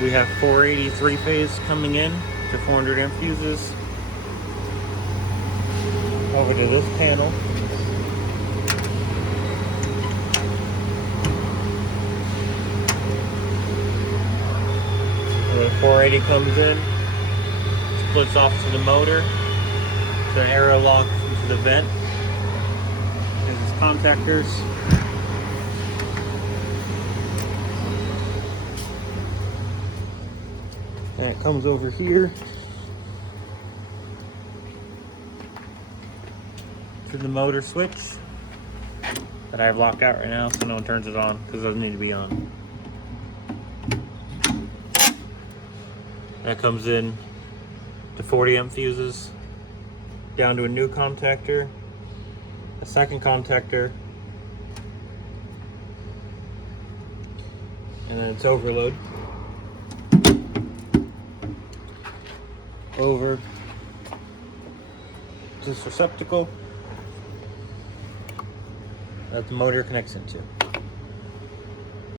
We have 480 3-phase coming in to 400 amp fuses. Over to this panel. And then 480 comes in, splits off to the motor, to an arrow lock into the vent. There's his contactors. And it comes over here to the motor switch that I have locked out right now so no one turns it on because it doesn't need to be on. That comes in to 40 amp fuses, down to a new contactor, a second contactor, and then it's overload. Over this receptacle that the motor connects into.